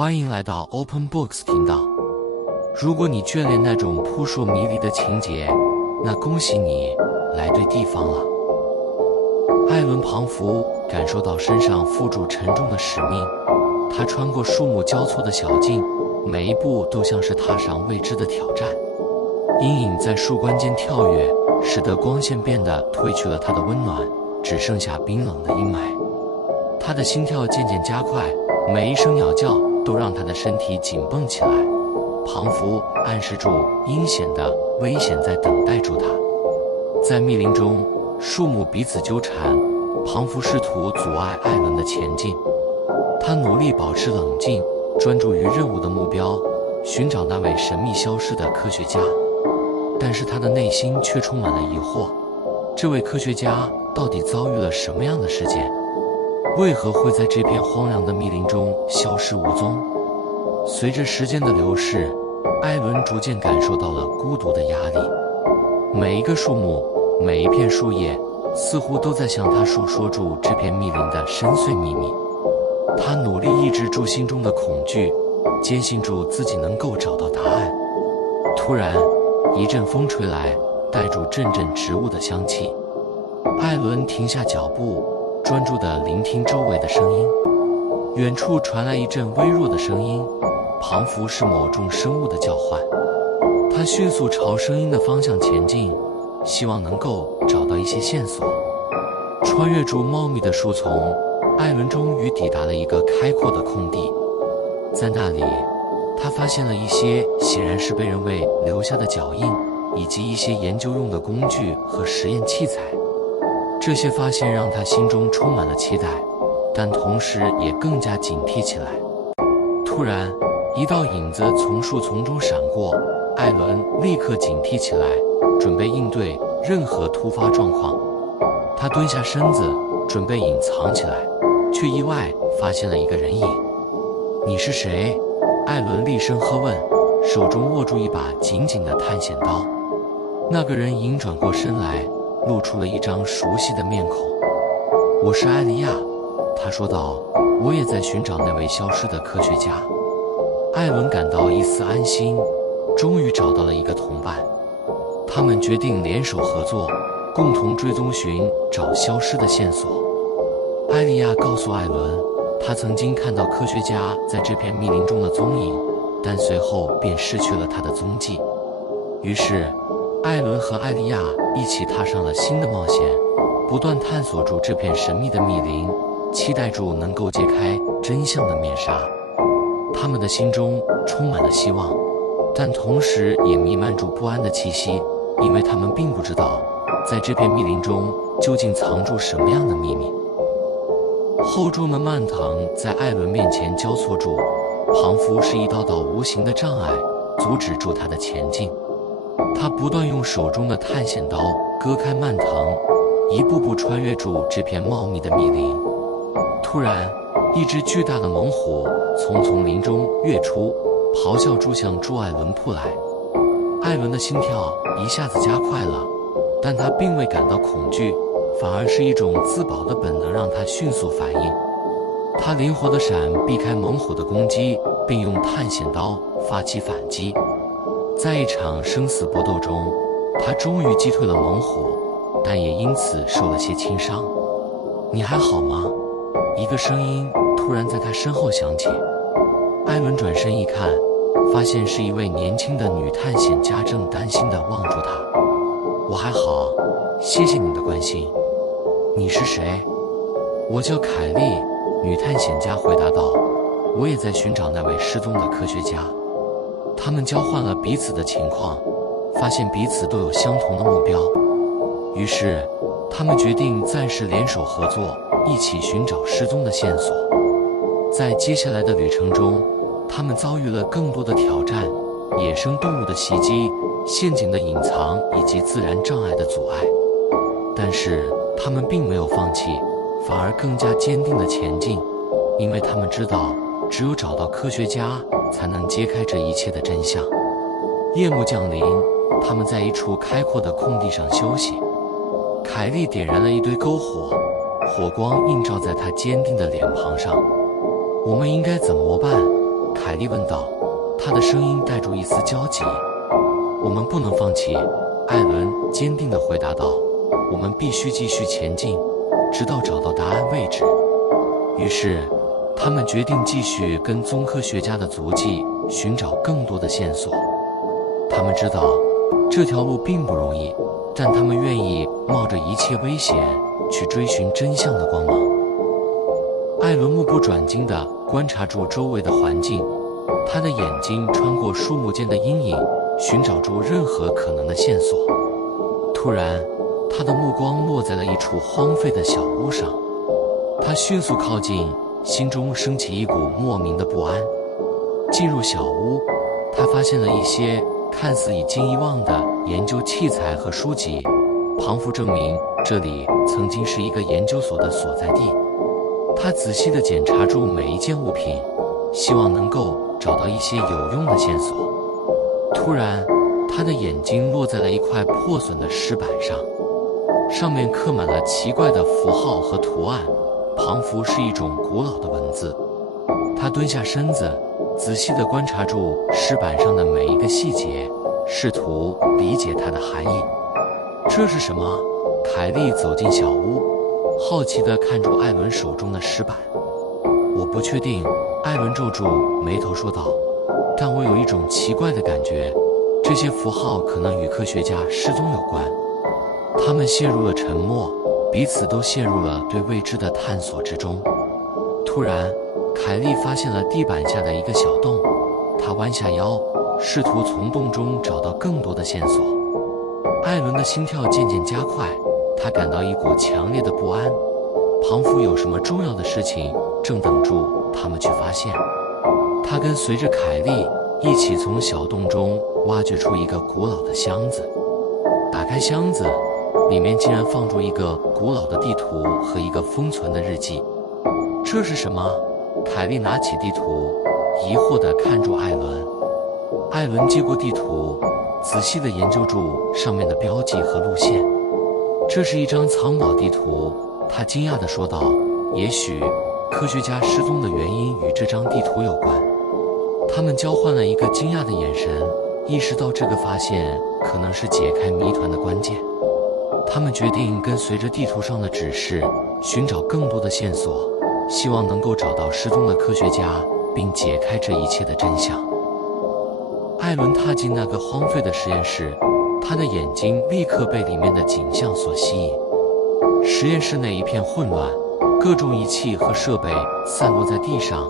欢迎来到 Open Books 频道。如果你眷恋那种扑朔迷离的情节，那恭喜你来对地方了。艾伦·庞福感受到身上负住沉重的使命，他穿过树木交错的小径，每一步都像是踏上未知的挑战。阴影在树冠间跳跃，使得光线变得褪去了它的温暖，只剩下冰冷的阴霾。他的心跳渐渐加快，每一声鸟叫都让他的身体紧绷起来。庞福暗示住阴险的危险在等待住他。在密林中，树木彼此纠缠，庞福试图阻碍艾伦的前进。他努力保持冷静，专注于任务的目标，寻找那位神秘消失的科学家。但是他的内心却充满了疑惑，这位科学家到底遭遇了什么样的事件？为何会在这片荒凉的密林中消失无踪？随着时间的流逝，艾伦逐渐感受到了孤独的压力。每一个树木，每一片树叶，似乎都在向他诉说住这片密林的深邃秘密。他努力抑制住心中的恐惧，坚信住自己能够找到答案。突然，一阵风吹来，带住阵阵植物的香气。艾伦停下脚步，专注地聆听周围的声音。远处传来一阵微弱的声音，庞福是某种生物的叫唤。他迅速朝声音的方向前进，希望能够找到一些线索。穿越住茂密的树丛，艾伦终于抵达了一个开阔的空地。在那里，他发现了一些显然是被人为留下的脚印，以及一些研究用的工具和实验器材。这些发现让他心中充满了期待，但同时也更加警惕起来。突然，一道影子从树丛中闪过，艾伦立刻警惕起来，准备应对任何突发状况。他蹲下身子，准备隐藏起来，却意外发现了一个人影。你是谁？艾伦厉声喝问，手中握住一把紧紧的探险刀。那个人影转过身来，露出了一张熟悉的面孔。我是艾利亚，他说道，我也在寻找那位消失的科学家。艾伦感到一丝安心，终于找到了一个同伴。他们决定联手合作，共同追踪寻找消失的线索。艾利亚告诉艾伦，他曾经看到科学家在这片密林中的踪影，但随后便失去了他的踪迹。于是艾伦和艾利亚一起踏上了新的冒险，不断探索住这片神秘的密林，期待住能够揭开真相的面纱。他们的心中充满了希望，但同时也弥漫住不安的气息，因为他们并不知道在这片密林中究竟藏住什么样的秘密。厚重的蔓藤在艾伦面前交错住，庞福是一道道无形的障碍，阻止住他的前进。他不断用手中的探险刀割开蔓藤，一步步穿越住这片茂密的密林。突然，一只巨大的猛虎从丛林中跃出，咆哮住向朱艾伦扑来。艾伦的心跳一下子加快了，但他并未感到恐惧，反而是一种自保的本能让他迅速反应。他灵活地避开猛虎的攻击，并用探险刀发起反击。在一场生死搏斗中，他终于击退了猛虎，但也因此受了些轻伤。你还好吗？一个声音突然在他身后响起。艾伦转身一看，发现是一位年轻的女探险家，正担心地望住他。我还好，谢谢你的关心。你是谁？我叫凯莉，女探险家回答道。我也在寻找那位失踪的科学家。他们交换了彼此的情况，发现彼此都有相同的目标。于是他们决定暂时联手合作，一起寻找失踪的线索。在接下来的旅程中，他们遭遇了更多的挑战，野生动物的袭击、陷阱的隐藏以及自然障碍的阻碍。但是他们并没有放弃，反而更加坚定地前进，因为他们知道只有找到科学家，才能揭开这一切的真相。夜幕降临，他们在一处开阔的空地上休息。凯莉点燃了一堆篝火，火光映照在她坚定的脸庞上。我们应该怎么办？凯莉问道，她的声音带着一丝焦急。我们不能放弃，艾伦坚定地回答道，我们必须继续前进，直到找到答案为止。于是，他们决定继续跟踪科学家的足迹，寻找更多的线索。他们知道这条路并不容易，但他们愿意冒着一切危险去追寻真相的光芒。艾伦目不转睛地观察住周围的环境，他的眼睛穿过树木间的阴影，寻找出任何可能的线索。突然，他的目光落在了一处荒废的小屋上。他迅速靠近，心中升起一股莫名的不安。进入小屋，他发现了一些看似已经遗忘的研究器材和书籍，旁符证明这里曾经是一个研究所的所在地。他仔细地检查住每一件物品，希望能够找到一些有用的线索。突然，他的眼睛落在了一块破损的石板上，上面刻满了奇怪的符号和图案，旁符是一种古老的文字。他蹲下身子，仔细地观察住石板上的每一个细节，试图理解它的含义。这是什么？凯莉走进小屋，好奇地看住艾伦手中的石板。我不确定，艾伦皱住眉头说道，但我有一种奇怪的感觉，这些符号可能与科学家失踪有关。他们陷入了沉默，彼此都陷入了对未知的探索之中。突然，凯莉发现了地板下的一个小洞，她弯下腰，试图从洞中找到更多的线索。艾伦的心跳渐渐加快，他感到一股强烈的不安，旁符有什么重要的事情正等住他们去发现。他跟随着凯莉一起从小洞中挖掘出一个古老的箱子。打开箱子，里面竟然放入一个古老的地图和一个封存的日记。这是什么？凯莉拿起地图，疑惑地看住艾伦。艾伦接过地图，仔细地研究住上面的标记和路线。这是一张藏宝地图，他惊讶地说道，也许科学家失踪的原因与这张地图有关。他们交换了一个惊讶的眼神，意识到这个发现可能是解开谜团的关键。他们决定跟随着地图上的指示，寻找更多的线索，希望能够找到失踪的科学家，并解开这一切的真相。艾伦踏进那个荒废的实验室，他的眼睛立刻被里面的景象所吸引。实验室内一片混乱，各种仪器和设备散落在地上，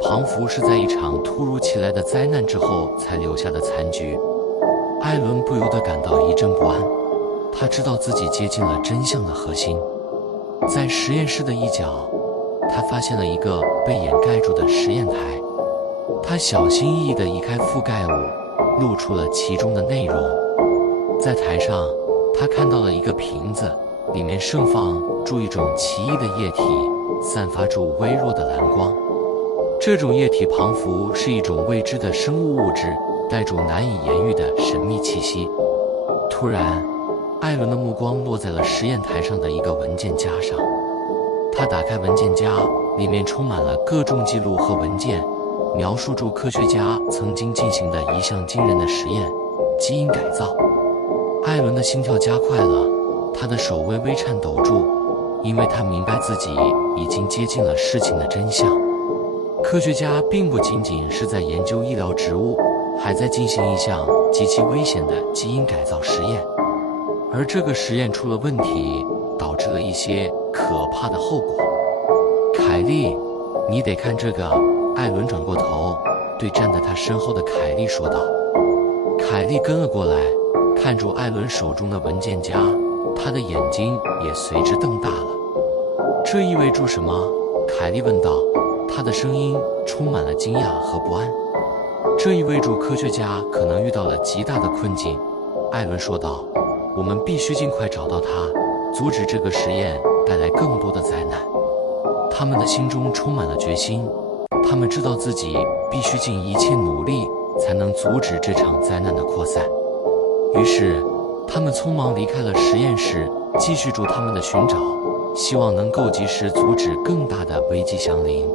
旁符是在一场突如其来的灾难之后才留下的残局。艾伦不由得感到一阵不安，他知道自己接近了真相的核心。在实验室的一角，他发现了一个被掩盖住的实验台。他小心翼翼地移开覆盖物，露出了其中的内容。在台上，他看到了一个瓶子，里面盛放住一种奇异的液体，散发出微弱的蓝光。这种液体旁符是一种未知的生物物质，带着难以言喻的神秘气息。突然，艾伦的目光落在了实验台上的一个文件夹上。他打开文件夹，里面充满了各种记录和文件，描述住科学家曾经进行的一项惊人的实验——基因改造。艾伦的心跳加快了，他的手微微颤抖住，因为他明白自己已经接近了事情的真相。科学家并不仅仅是在研究医疗植物，还在进行一项极其危险的基因改造实验，而这个实验出了问题，导致了一些可怕的后果。凯莉，你得看这个。艾伦转过头，对站在他身后的凯莉说道。凯莉跟了过来，看住艾伦手中的文件夹，他的眼睛也随之瞪大了。这意味着什么？凯莉问道，她的声音充满了惊讶和不安。这意味着科学家可能遇到了极大的困境，艾伦说道，我们必须尽快找到他，阻止这个实验带来更多的灾难。他们的心中充满了决心，他们知道自己必须尽一切努力才能阻止这场灾难的扩散。于是，他们匆忙离开了实验室，继续住他们的寻找，希望能够及时阻止更大的危机降临。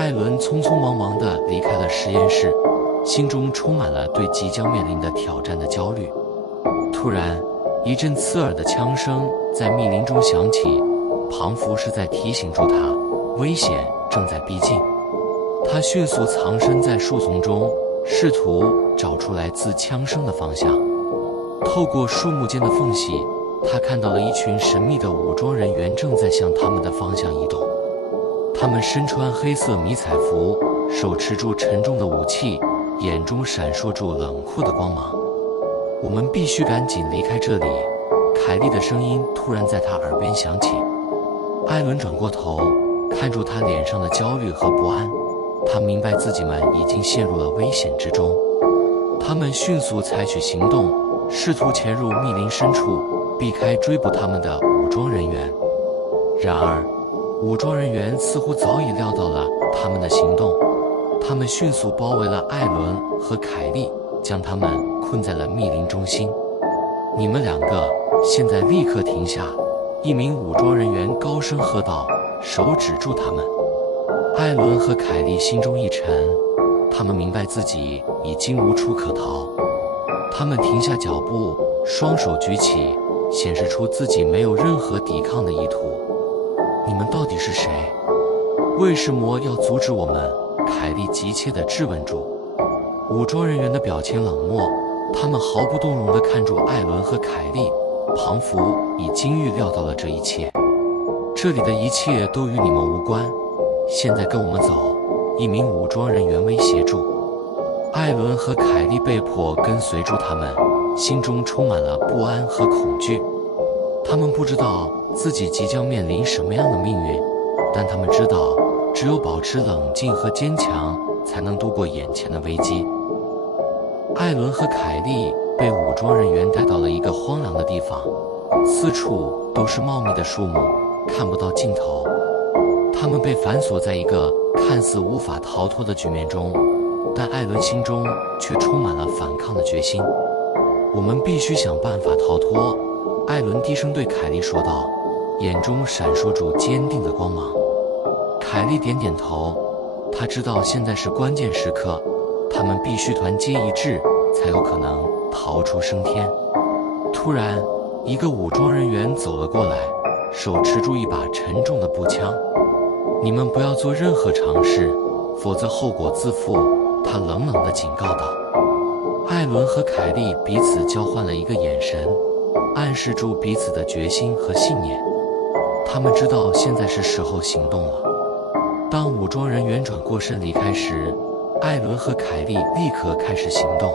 艾伦匆匆忙忙地离开了实验室，心中充满了对即将面临的挑战的焦虑。突然，一阵刺耳的枪声在密林中响起，庞福是在提醒住他，危险正在逼近。他迅速藏身在树丛中，试图找出来自枪声的方向。透过树木间的缝隙，他看到了一群神秘的武装人员正在向他们的方向移动。他们身穿黑色迷彩服，手持住沉重的武器，眼中闪烁住冷酷的光芒。我们必须赶紧离开这里，凯莉的声音突然在他耳边响起。艾伦转过头，看住他脸上的焦虑和不安，他明白自己们已经陷入了危险之中。他们迅速采取行动，试图潜入密林深处，避开追捕他们的武装人员。然而，武装人员似乎早已料到了他们的行动，他们迅速包围了艾伦和凯莉，将他们困在了密林中心。你们两个现在立刻停下！一名武装人员高声喝道，手指住他们。艾伦和凯莉心中一沉，他们明白自己已经无处可逃。他们停下脚步，双手举起，显示出自己没有任何抵抗的意图。你们到底是谁？为什么要阻止我们？凯莉急切地质问住。武装人员的表情冷漠，他们毫不动容地看住艾伦和凯莉。庞福已经预料到了这一切，这里的一切都与你们无关。现在跟我们走，一名武装人员威胁住。艾伦和凯莉被迫跟随住他们，心中充满了不安和恐惧。他们不知道自己即将面临什么样的命运，但他们知道，只有保持冷静和坚强，才能度过眼前的危机。艾伦和凯莉被武装人员带到了一个荒凉的地方，四处都是茂密的树木，看不到尽头。他们被反锁在一个看似无法逃脱的局面中，但艾伦心中却充满了反抗的决心。我们必须想办法逃脱，艾伦低声对凯莉说道，眼中闪烁住坚定的光芒。凯莉点点头，她知道现在是关键时刻，他们必须团结一致，才有可能逃出升天。突然，一个武装人员走了过来，手持住一把沉重的步枪。你们不要做任何尝试，否则后果自负，他冷冷地警告道。艾伦和凯莉彼此交换了一个眼神，暗示住彼此的决心和信念。他们知道现在是时候行动了。当武装人员转过身离开时，艾伦和凯莉立刻开始行动。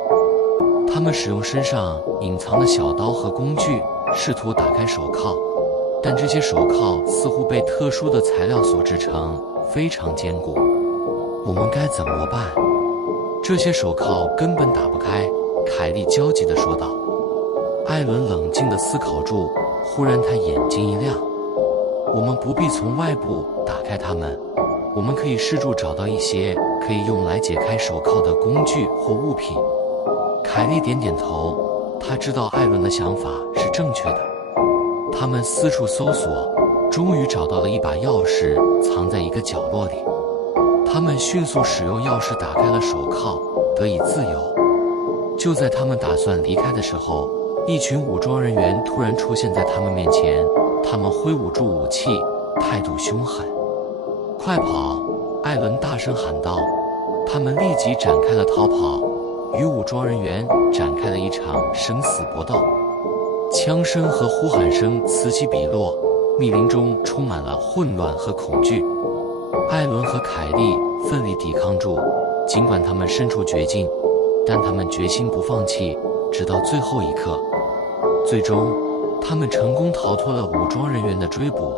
他们使用身上隐藏的小刀和工具，试图打开手铐，但这些手铐似乎被特殊的材料所制成，非常坚固。我们该怎么办？这些手铐根本打不开，凯莉焦急地说道。艾伦冷静地思考住，忽然他眼睛一亮。我们不必从外部打开它们，我们可以试着找到一些可以用来解开手铐的工具或物品。凯莉点点头，她知道艾伦的想法是正确的。他们四处搜索，终于找到了一把钥匙，藏在一个角落里。他们迅速使用钥匙打开了手铐，得以自由。就在他们打算离开的时候，一群武装人员突然出现在他们面前，他们挥舞住武器，态度凶狠。快跑！艾伦大声喊道。他们立即展开了逃跑，与武装人员展开了一场生死搏斗。枪声和呼喊声此起彼落，密林中充满了混乱和恐惧。艾伦和凯莉奋力抵抗住，尽管他们身处绝境，但他们决心不放弃，直到最后一刻。最终，他们成功逃脱了武装人员的追捕，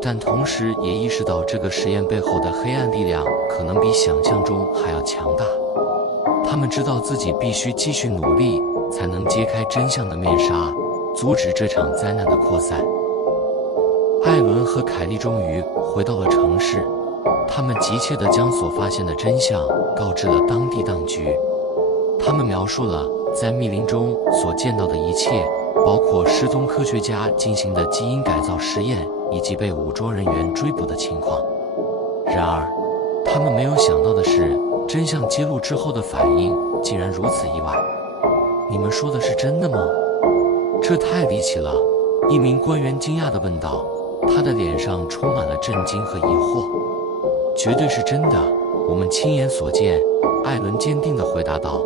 但同时也意识到这个实验背后的黑暗力量可能比想象中还要强大。他们知道自己必须继续努力，才能揭开真相的面纱，阻止这场灾难的扩散。艾伦和凯莉终于回到了城市，他们急切地将所发现的真相告知了当地当局。他们描述了在密林中所见到的一切，包括失踪科学家进行的基因改造实验，以及被武装人员追捕的情况。然而，他们没有想到的是，真相揭露之后的反应竟然如此意外。你们说的是真的吗？这太离奇了！一名官员惊讶地问道，他的脸上充满了震惊和疑惑。绝对是真的，我们亲眼所见，艾伦坚定地回答道，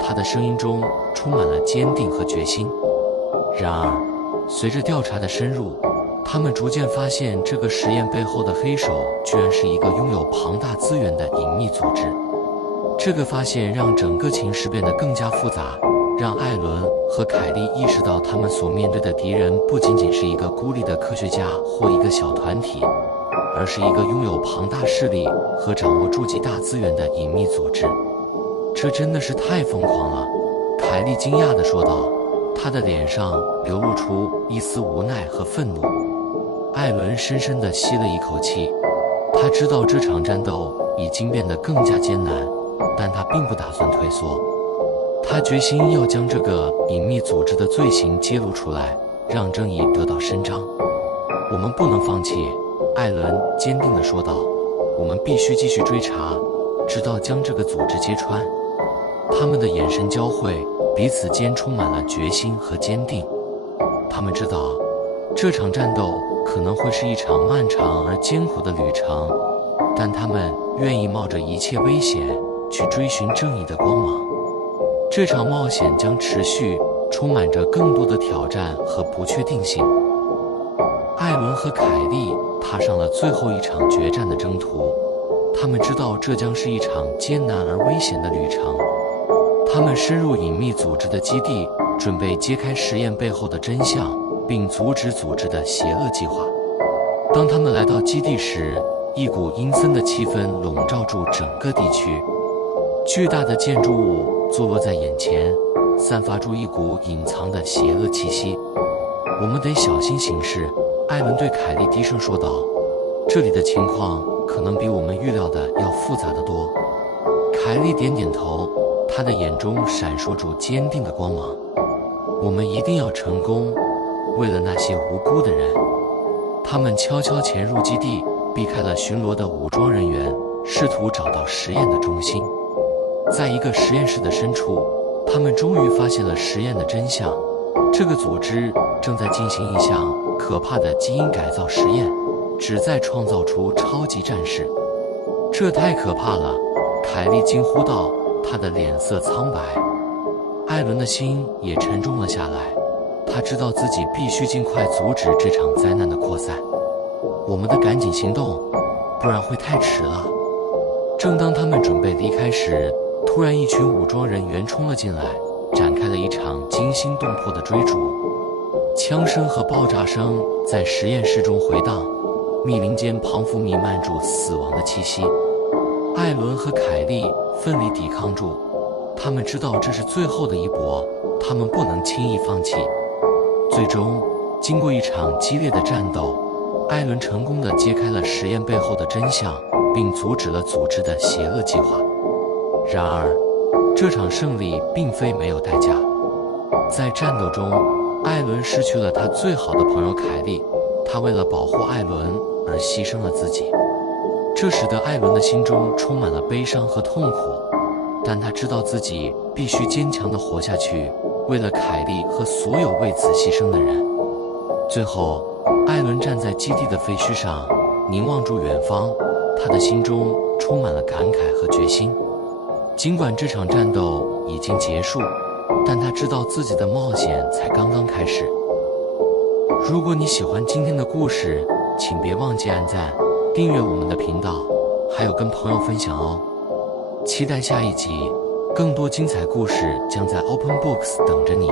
他的声音中充满了坚定和决心。然而，随着调查的深入，他们逐渐发现这个实验背后的黑手居然是一个拥有庞大资源的隐秘组织。这个发现让整个情势变得更加复杂，让艾伦和凯莉意识到他们所面对的敌人不仅仅是一个孤立的科学家或一个小团体，而是一个拥有庞大势力和掌握诸级大资源的隐秘组织。这真的是太疯狂了，凯莉惊讶地说道，她的脸上流露出一丝无奈和愤怒。艾伦深深地吸了一口气，他知道这场战斗已经变得更加艰难，但他并不打算退缩。他决心要将这个隐秘组织的罪行揭露出来，让正义得到伸张。我们不能放弃，艾伦坚定地说道，我们必须继续追查，直到将这个组织揭穿。他们的眼神交汇，彼此间充满了决心和坚定。他们知道，这场战斗可能会是一场漫长而艰苦的旅程，但他们愿意冒着一切危险去追寻正义的光芒。这场冒险将持续，充满着更多的挑战和不确定性。艾伦和凯莉踏上了最后一场决战的征途，他们知道这将是一场艰难而危险的旅程。他们深入隐秘组织的基地，准备揭开实验背后的真相，并阻止组织的邪恶计划。当他们来到基地时，一股阴森的气氛笼罩住整个地区。巨大的建筑物坐落在眼前，散发出一股隐藏的邪恶气息。我们得小心行事，艾伦对凯莉低声说道，这里的情况可能比我们预料的要复杂得多。凯莉点点头，她的眼中闪烁出坚定的光芒。我们一定要成功，为了那些无辜的人。他们悄悄潜入基地，避开了巡逻的武装人员，试图找到实验的中心。在一个实验室的深处，他们终于发现了实验的真相。这个组织正在进行一项可怕的基因改造实验，旨在创造出超级战士。这太可怕了！凯莉惊呼道，她的脸色苍白。艾伦的心也沉重了下来，他知道自己必须尽快阻止这场灾难的扩散。我们得赶紧行动，不然会太迟了。正当他们准备离开时，突然一群武装人员冲了进来，展开了一场惊心动魄的追逐。枪声和爆炸声在实验室中回荡，密林间仿佛弥漫住死亡的气息。艾伦和凯莉奋力抵抗住，他们知道这是最后的一搏，他们不能轻易放弃。最终，经过一场激烈的战斗，艾伦成功地揭开了实验背后的真相，并阻止了组织的邪恶计划。然而，这场胜利并非没有代价。在战斗中，艾伦失去了他最好的朋友凯莉，他为了保护艾伦而牺牲了自己。这使得艾伦的心中充满了悲伤和痛苦，但他知道自己必须坚强地活下去，为了凯莉和所有为此牺牲的人。最后，艾伦站在基地的废墟上，凝望住远方，他的心中充满了感慨和决心。尽管这场战斗已经结束，但他知道自己的冒险才刚刚开始。如果你喜欢今天的故事，请别忘记按赞、订阅我们的频道，还有跟朋友分享哦。期待下一集，更多精彩故事将在 Open Books 等着你。